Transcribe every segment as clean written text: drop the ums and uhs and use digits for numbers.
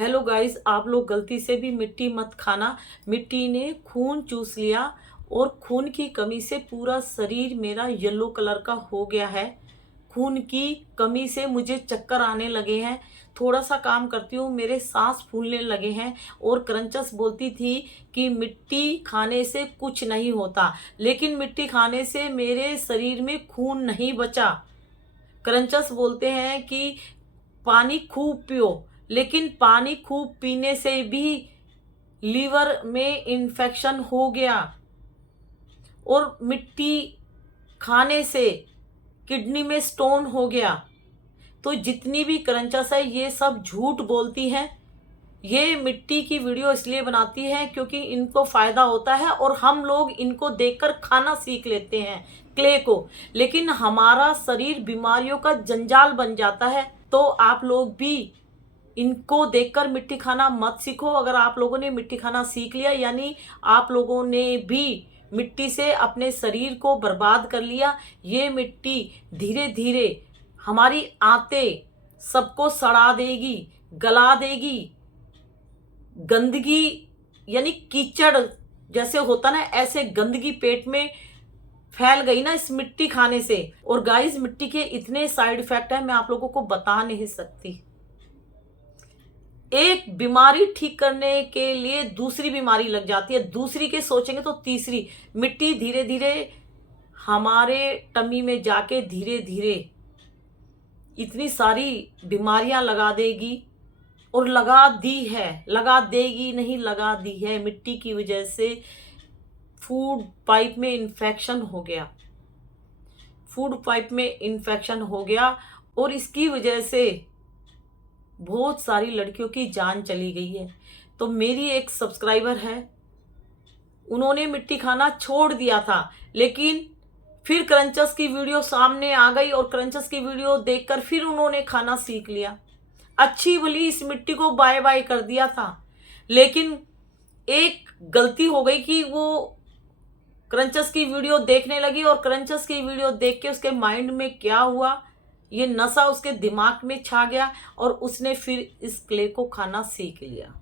Hello guys, आप लोग गलती से भी मिट्टी मत खाना। मिट्टी ने खून चूस लिया और खून की कमी से पूरा शरीर मेरा येलो कलर का हो गया है। खून की कमी से मुझे चक्कर आने लगे हैं। थोड़ा सा काम करती हूँ मेरे सांस फूलने लगे हैं। और क्रंचस बोलती थी कि मिट्टी खाने से कुछ नहीं होता, लेकिन मिट्टी खाने से मेरे शरीर में खून नहीं बचा। क्रंचस बोलते हैं कि पानी खूब पियो, लेकिन पानी खूब पीने से भी लीवर में इन्फेक्शन हो गया और मिट्टी खाने से किडनी में स्टोन हो गया। तो जितनी भी क्रंचस है ये सब झूठ बोलती हैं। ये मिट्टी की वीडियो इसलिए बनाती है क्योंकि इनको फायदा होता है और हम लोग इनको देखकर खाना सीख लेते हैं क्ले को, लेकिन हमारा शरीर बीमारियों का जंजाल बन जाता है। तो आप लोग भी इनको देखकर मिट्टी खाना मत सीखो। अगर आप लोगों ने मिट्टी खाना सीख लिया यानी आप लोगों ने भी मिट्टी से अपने शरीर को बर्बाद कर लिया। ये मिट्टी धीरे धीरे हमारी आंतें सबको सड़ा देगी, गला देगी। गंदगी यानी कीचड़ जैसे होता ना, ऐसे गंदगी पेट में फैल गई ना इस मिट्टी खाने से। और गाइस, मिट्टी के इतने साइड इफेक्ट है मैं आप लोगों को बता नहीं सकती। एक बीमारी ठीक करने के लिए दूसरी बीमारी लग जाती है, दूसरी के सोचेंगे तो तीसरी। मिट्टी धीरे धीरे हमारे टमी में जाके धीरे धीरे इतनी सारी बीमारियां लगा देगी। और लगा दी है, लगा देगी नहीं, लगा दी है। मिट्टी की वजह से फूड पाइप में इन्फेक्शन हो गया, फूड पाइप में इन्फेक्शन हो गया और इसकी वजह से बहुत सारी लड़कियों की जान चली गई है। तो मेरी एक सब्सक्राइबर है, उन्होंने मिट्टी खाना छोड़ दिया था, लेकिन फिर क्रंचस की वीडियो सामने आ गई और क्रंचस की वीडियो देखकर फिर उन्होंने खाना सीख लिया। अच्छी भली इस मिट्टी को बाय बाय कर दिया था, लेकिन एक गलती हो गई कि वो क्रंचस की वीडियो देखने लगी और क्रंचस की वीडियो देख के उसके माइंड में क्या हुआ, ये नशा उसके दिमाग में छा गया और उसने फिर इस क्ले को खाना सीख लिया।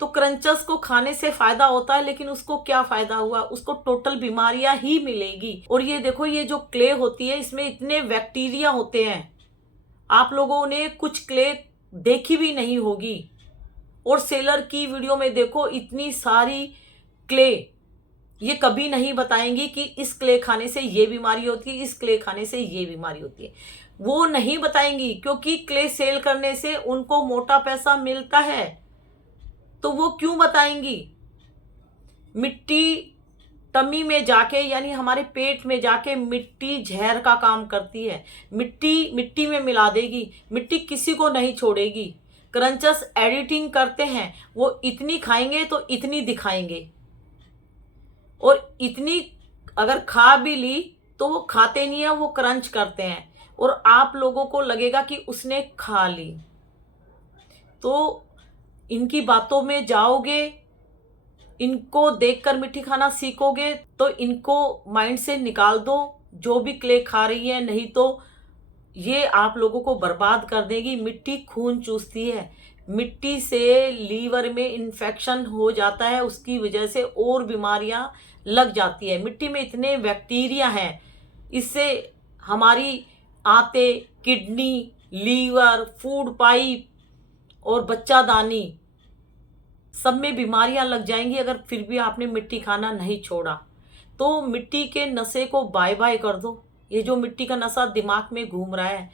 तो क्रंचस को खाने से फायदा होता है, लेकिन उसको क्या फायदा हुआ, उसको टोटल बीमारियां ही मिलेगी। और ये देखो, ये जो क्ले होती है इसमें इतने बैक्टीरिया होते हैं, आप लोगों ने कुछ क्ले देखी भी नहीं होगी। और सेलर की वीडियो में देखो इतनी सारी क्ले, ये कभी नहीं बताएंगी कि इस क्ले खाने से ये बीमारी होती है, इस क्ले खाने से ये बीमारी होती है। वो नहीं बताएंगी क्योंकि क्ले सेल करने से उनको मोटा पैसा मिलता है, तो वो क्यों बताएंगी। मिट्टी टमी में जाके यानी हमारे पेट में जाके मिट्टी जहर का काम करती है। मिट्टी मिट्टी में मिला देगी, मिट्टी किसी को नहीं छोड़ेगी। क्रंचस एडिटिंग करते हैं, वो इतनी खाएंगे तो इतनी दिखाएंगे, और इतनी अगर खा भी ली तो वो खाते नहीं है, वो क्रंच करते हैं और आप लोगों को लगेगा कि उसने खा ली। तो इनकी बातों में जाओगे, इनको देखकर मिट्टी खाना सीखोगे तो इनको माइंड से निकाल दो जो भी क्ले खा रही है, नहीं तो ये आप लोगों को बर्बाद कर देगी। मिट्टी खून चूसती है, मिट्टी से लीवर में इन्फेक्शन हो जाता है, उसकी वजह से और बीमारियां लग जाती है। मिट्टी में इतने बैक्टीरिया हैं, इससे हमारी आंतें, किडनी, लीवर, फूड पाइप और बच्चादानी सब में बीमारियां लग जाएंगी अगर फिर भी आपने मिट्टी खाना नहीं छोड़ा। तो मिट्टी के नशे को बाय बाय कर दो। ये जो मिट्टी का नशा दिमाग में घूम रहा है,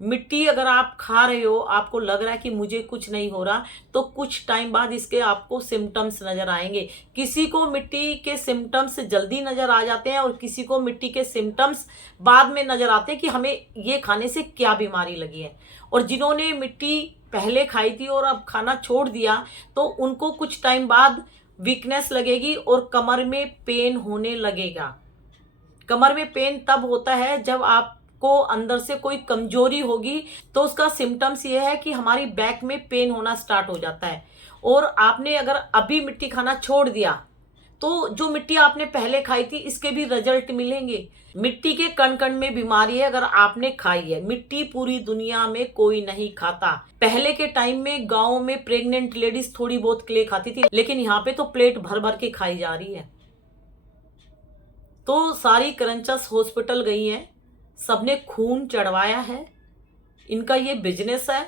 मिट्टी अगर आप खा रहे हो, आपको लग रहा है कि मुझे कुछ नहीं हो रहा, तो कुछ टाइम बाद इसके आपको सिम्टम्स नजर आएंगे। किसी को मिट्टी के सिम्टम्स जल्दी नजर आ जाते हैं और किसी को मिट्टी के सिम्टम्स बाद में नजर आते हैं कि हमें ये खाने से क्या बीमारी लगी है। और जिन्होंने मिट्टी पहले खाई थी और अब खाना छोड़ दिया, तो उनको कुछ टाइम बाद वीकनेस लगेगी और कमर में पेन होने लगेगा। कमर में पेन तब होता है जब आपको अंदर से कोई कमजोरी होगी, तो उसका सिम्टम्स ये है कि हमारी बैक में पेन होना स्टार्ट हो जाता है। और आपने अगर अभी मिट्टी खाना छोड़ दिया तो जो मिट्टी आपने पहले खाई थी इसके भी रिजल्ट मिलेंगे। मिट्टी के कण कण में बीमारी है अगर आपने खाई है। मिट्टी पूरी दुनिया में कोई नहीं खाता। पहले के टाइम में गांव में प्रेग्नेंट लेडीज थोड़ी बहुत क्ले खाती थी, लेकिन यहाँ पे तो प्लेट भर भर के खाई जा रही है। तो सारी क्रंचस हॉस्पिटल गई हैं, सबने खून चढ़वाया है। इनका ये बिजनेस है,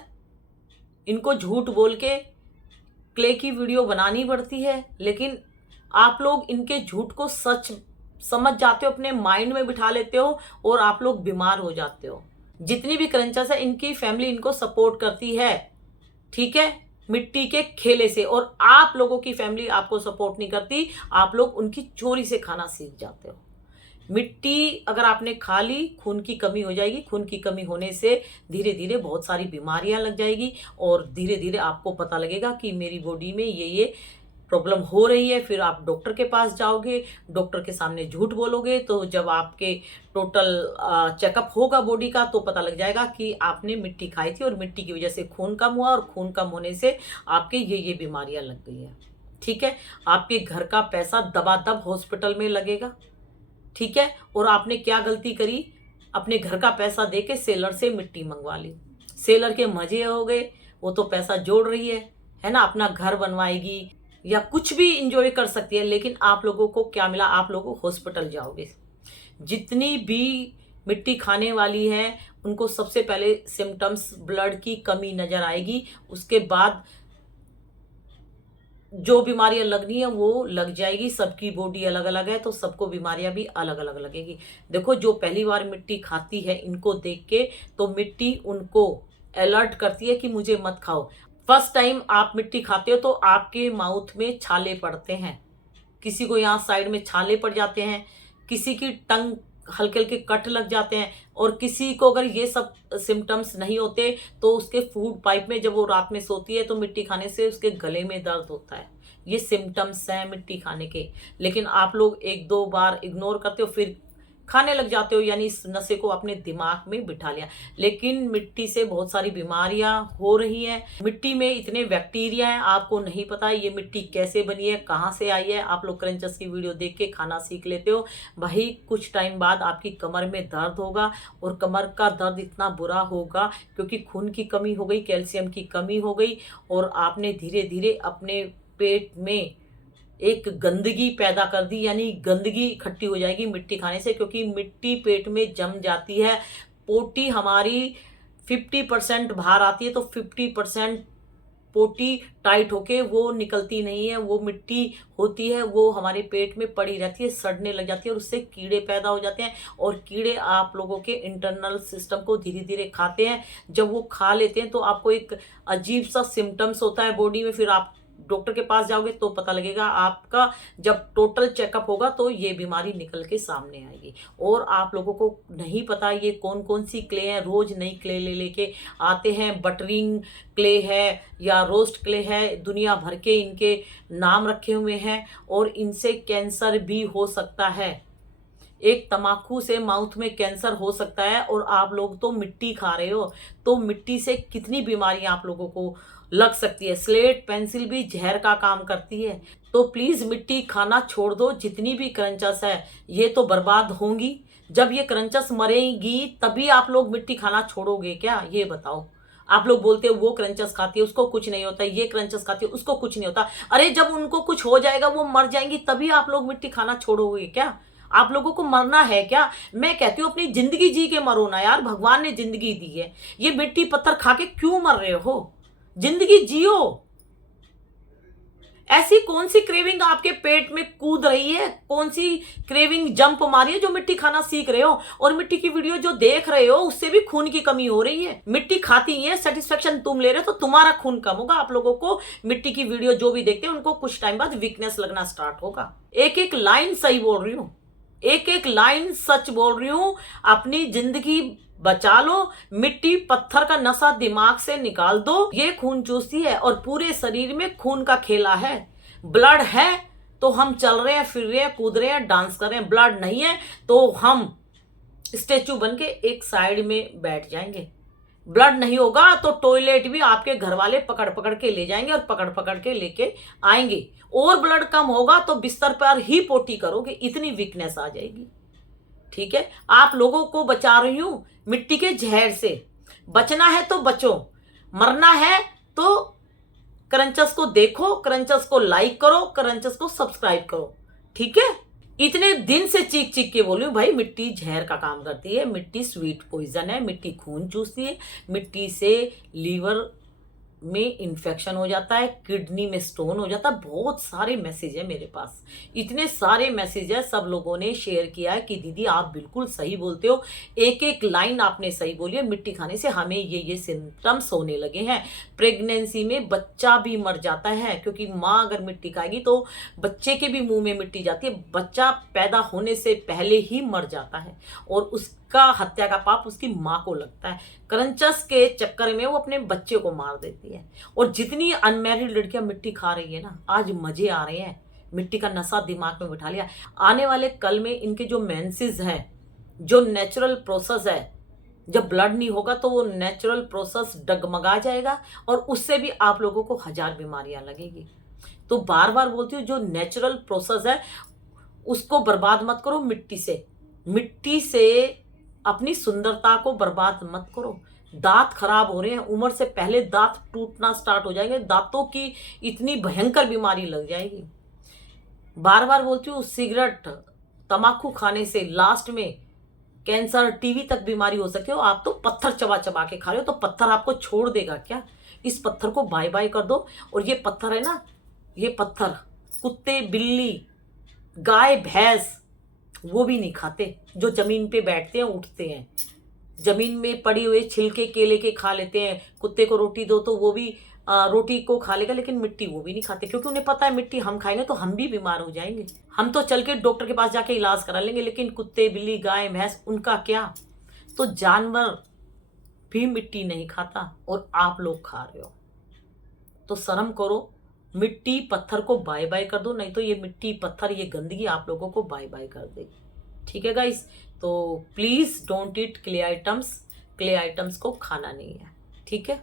इनको झूठ बोल के क्ले की वीडियो बनानी पड़ती है, लेकिन आप लोग इनके झूठ को सच समझ जाते हो, अपने माइंड में बिठा लेते हो और आप लोग बीमार हो जाते हो। जितनी भी क्रंचस है इनकी फैमिली इनको सपोर्ट करती है, ठीक है, मिट्टी के खेले से, और आप लोगों की फैमिली आपको सपोर्ट नहीं करती। आप लोग उनकी चोरी से खाना सीख जाते हो। मिट्टी अगर आपने खा ली, खून की कमी हो जाएगी। खून की कमी होने से धीरे धीरे बहुत सारी बीमारियां लग जाएगी और धीरे धीरे आपको पता लगेगा कि मेरी बॉडी में ये प्रॉब्लम हो रही है। फिर आप डॉक्टर के पास जाओगे, डॉक्टर के सामने झूठ बोलोगे, तो जब आपके टोटल चेकअप होगा बॉडी का तो पता लग जाएगा कि आपने मिट्टी खाई थी और मिट्टी की वजह से खून कम हुआ और खून कम होने से आपके ये बीमारियां लग गई है। ठीक है, आपके घर का पैसा दबादब हॉस्पिटल में लगेगा। ठीक है, और आपने क्या गलती करी, अपने घर का पैसा देके सेलर से मिट्टी मंगवा ली। सेलर के मजे हो गए, वो तो पैसा जोड़ रही है ना, अपना घर बनवाएगी या कुछ भी इंजॉय कर सकती है, लेकिन आप लोगों को क्या मिला, आप लोगों हॉस्पिटल जाओगे। जितनी भी मिट्टी खाने वाली है उनको सबसे पहले सिम्टम्स ब्लड की कमी नजर आएगी, उसके बाद जो बीमारियां लगनी है वो लग जाएगी। सबकी बॉडी अलग अलग है तो सबको बीमारियां भी अलग अलग लगेगी। देखो, जो पहली बार मिट्टी खाती है इनको देख के तो मिट्टी उनको अलर्ट करती है कि मुझे मत खाओ। फर्स्ट टाइम आप मिट्टी खाते हो तो आपके माउथ में छाले पड़ते हैं, किसी को यहाँ साइड में छाले पड़ जाते हैं, किसी की टंग हल्के हल्के कट लग जाते हैं, और किसी को अगर ये सब सिम्टम्स नहीं होते तो उसके फूड पाइप में जब वो रात में सोती है तो मिट्टी खाने से उसके गले में दर्द होता है। ये सिम्टम्स हैं मिट्टी खाने के, लेकिन आप लोग एक दो बार इग्नोर करते हो फिर खाने लग जाते हो, यानी इस नशे को अपने दिमाग में बिठा लिया। लेकिन मिट्टी से बहुत सारी बीमारियां हो रही हैं। मिट्टी में इतने बैक्टीरिया हैं, आपको नहीं पता ये मिट्टी कैसे बनी है, कहाँ से आई है। आप लोग क्रंचस की वीडियो देख के खाना सीख लेते हो, भाई कुछ टाइम बाद आपकी कमर में दर्द होगा, और कमर का दर्द इतना बुरा होगा क्योंकि खून की कमी हो गई, कैल्शियम की कमी हो गई, और आपने धीरे धीरे अपने पेट में एक गंदगी पैदा कर दी, यानी गंदगी इकट्ठी हो जाएगी मिट्टी खाने से, क्योंकि मिट्टी पेट में जम जाती है। पोटी हमारी 50% बाहर आती है तो 50% पोटी टाइट होके वो निकलती नहीं है, वो मिट्टी होती है वो हमारे पेट में पड़ी रहती है, सड़ने लग जाती है, और उससे कीड़े पैदा हो जाते हैं, और कीड़े आप लोगों के इंटरनल सिस्टम को धीरे धीरे खाते हैं। जब वो खा लेते हैं तो आपको एक अजीब सा सिम्टम्स होता है बॉडी में, फिर आप डॉक्टर के पास जाओगे तो पता लगेगा आपका, जब टोटल चेकअप होगा तो ये बीमारी निकल के सामने आएगी। और आप लोगों को नहीं पता ये कौन कौन सी क्ले हैं, रोज नई क्ले ले लेके आते हैं। बटरिंग क्ले है या रोस्ट क्ले है, दुनिया भर के इनके नाम रखे हुए हैं, और इनसे कैंसर भी हो सकता है। एक तम्बाकू से माउथ में कैंसर हो सकता है, और आप लोग तो मिट्टी खा रहे हो, तो मिट्टी से कितनी बीमारियां आप लोगों को लग सकती है। स्लेट पेंसिल भी जहर का काम करती है, तो प्लीज मिट्टी खाना छोड़ दो। जितनी भी क्रंचस है ये तो बर्बाद होंगी, जब ये क्रंचस मरेगी तभी आप लोग मिट्टी खाना छोड़ोगे क्या, ये बताओ। आप लोग बोलते हो वो क्रंचस खाती है उसको कुछ नहीं होता, ये क्रंचस खाती है उसको कुछ नहीं होता। अरे जब उनको कुछ हो जाएगा, वो मर जाएंगी, तभी आप लोग मिट्टी खाना छोड़ोगे क्या? आप लोगों को मरना है क्या? मैं कहती हूँ अपनी जिंदगी जी के मरो ना यार, भगवान ने जिंदगी दी है, ये मिट्टी पत्थर खा के क्यों मर रहे हो? जिंदगी जियो। ऐसी कौन सी क्रेविंग आपके पेट में कूद रही है, कौन सी क्रेविंग जंप मारी है जो मिट्टी खाना सीख रहे हो? और मिट्टी की वीडियो जो देख रहे हो उससे भी खून की कमी हो रही है। मिट्टी खाती है, सेटिस्फेक्शन तुम ले रहे हो तो तुम्हारा खून कम होगा। आप लोगों को मिट्टी की वीडियो जो भी देखते हैं उनको कुछ टाइम बाद वीकनेस लगना स्टार्ट होगा। एक एक लाइन सही बोल रही हूं, एक एक लाइन सच बोल रही हूं। अपनी जिंदगी बचा लो, मिट्टी पत्थर का नशा दिमाग से निकाल दो। ये खून चूसती है और पूरे शरीर में खून का खेला है। ब्लड है तो हम चल रहे हैं, फिर रहे हैं, कूद रहे हैं, डांस कर रहे हैं। ब्लड नहीं है तो हम स्टेचू बन के एक साइड में बैठ जाएंगे। ब्लड नहीं होगा तो टॉयलेट भी आपके घर वाले पकड़ पकड़ के ले जाएंगे और पकड़ पकड़ के लेके आएंगे। और ब्लड कम होगा तो बिस्तर पर ही पोटी करोगे, इतनी वीकनेस आ जाएगी। ठीक है, आप लोगों को बचा रही हूं मिट्टी के जहर से। बचना है तो बचो, मरना है तो क्रंचस को देखो, क्रंचस को लाइक करो, क्रंचस को सब्सक्राइब करो। ठीक है, इतने दिन से चीख चीख के बोल रही हूं भाई, मिट्टी जहर का काम करती है, मिट्टी स्वीट पॉइजन है, मिट्टी खून चूसती है, मिट्टी से लीवर में इन्फेक्शन हो जाता है, किडनी में स्टोन हो जाता है। बहुत सारे मैसेज है मेरे पास, इतने सारे मैसेज है, सब लोगों ने शेयर किया है कि दीदी आप बिल्कुल सही बोलते हो, एक एक लाइन आपने सही बोली है, मिट्टी खाने से हमें ये सिम्टम्स होने लगे हैं। प्रेगनेंसी में बच्चा भी मर जाता है, क्योंकि माँ अगर मिट्टी खाएगी तो बच्चे के भी मुंह में मिट्टी जाती है, बच्चा पैदा होने से पहले ही मर जाता है और उसका हत्या का पाप उसकी माँ को लगता है। क्रंचस के चक्कर में वो अपने बच्चे को मार देती है। और जितनी अनमैरिड लड़कियां मिट्टी खा रही है ना, आज मजे आ रहे हैं, मिट्टी का नशा दिमाग में बिठा लिया। आने वाले कल में इनके जो मेंसेस है, जो नेचुरल प्रोसेस है, जब ब्लड नहीं होगा तो वो नेचुरल प्रोसेस डगमगा जाएगा और उससे भी आप लोगों को 1000 बीमारियां लगेगी। तो बार बार बोलती हूँ, जो नेचुरल प्रोसेस है उसको बर्बाद मत करो मिट्टी से। मिट्टी से अपनी सुंदरता को बर्बाद मत करो। दांत खराब हो रहे हैं, उम्र से पहले दांत टूटना स्टार्ट हो जाएंगे, दांतों की इतनी भयंकर बीमारी लग जाएगी। बार बार बोलती हूँ, सिगरेट तंबाकू खाने से लास्ट में कैंसर, टीबी तक बीमारी हो सकती है। आप तो पत्थर चबा चबा के खा रहे हो, तो पत्थर आपको छोड़ देगा क्या? इस पत्थर को बाय बाय कर दो। और ये पत्थर है ना, ये पत्थर कुत्ते, बिल्ली, गाय, भैंस वो भी नहीं खाते। जो जमीन पे बैठते हैं, उठते हैं, जमीन में पड़ी हुए छिलके केले के खा लेते हैं। कुत्ते को रोटी दो तो वो भी रोटी को खा लेगा, लेकिन मिट्टी वो भी नहीं खाते, क्योंकि उन्हें पता है मिट्टी हम खाएंगे तो हम भी बीमार हो जाएंगे। हम तो चल के डॉक्टर के पास जाके इलाज करा लेंगे, लेकिन कुत्ते, बिल्ली, गाय, भैंस उनका क्या? तो जानवर भी मिट्टी नहीं खाता और आप लोग खा रहे हो, तो शर्म करो। मिट्टी पत्थर को बाय बाय कर दो, नहीं तो ये मिट्टी पत्थर, ये गंदगी आप लोगों को बाय बाय कर देगी। ठीक है गाइस, तो please don't eat clay items. Clay items को खाना नहीं है। ठीक है,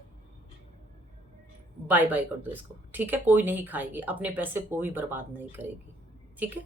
बाय बाय कर दो इसको। ठीक है, कोई नहीं खाएगी, अपने पैसे कोई बर्बाद नहीं करेगी। ठीक है।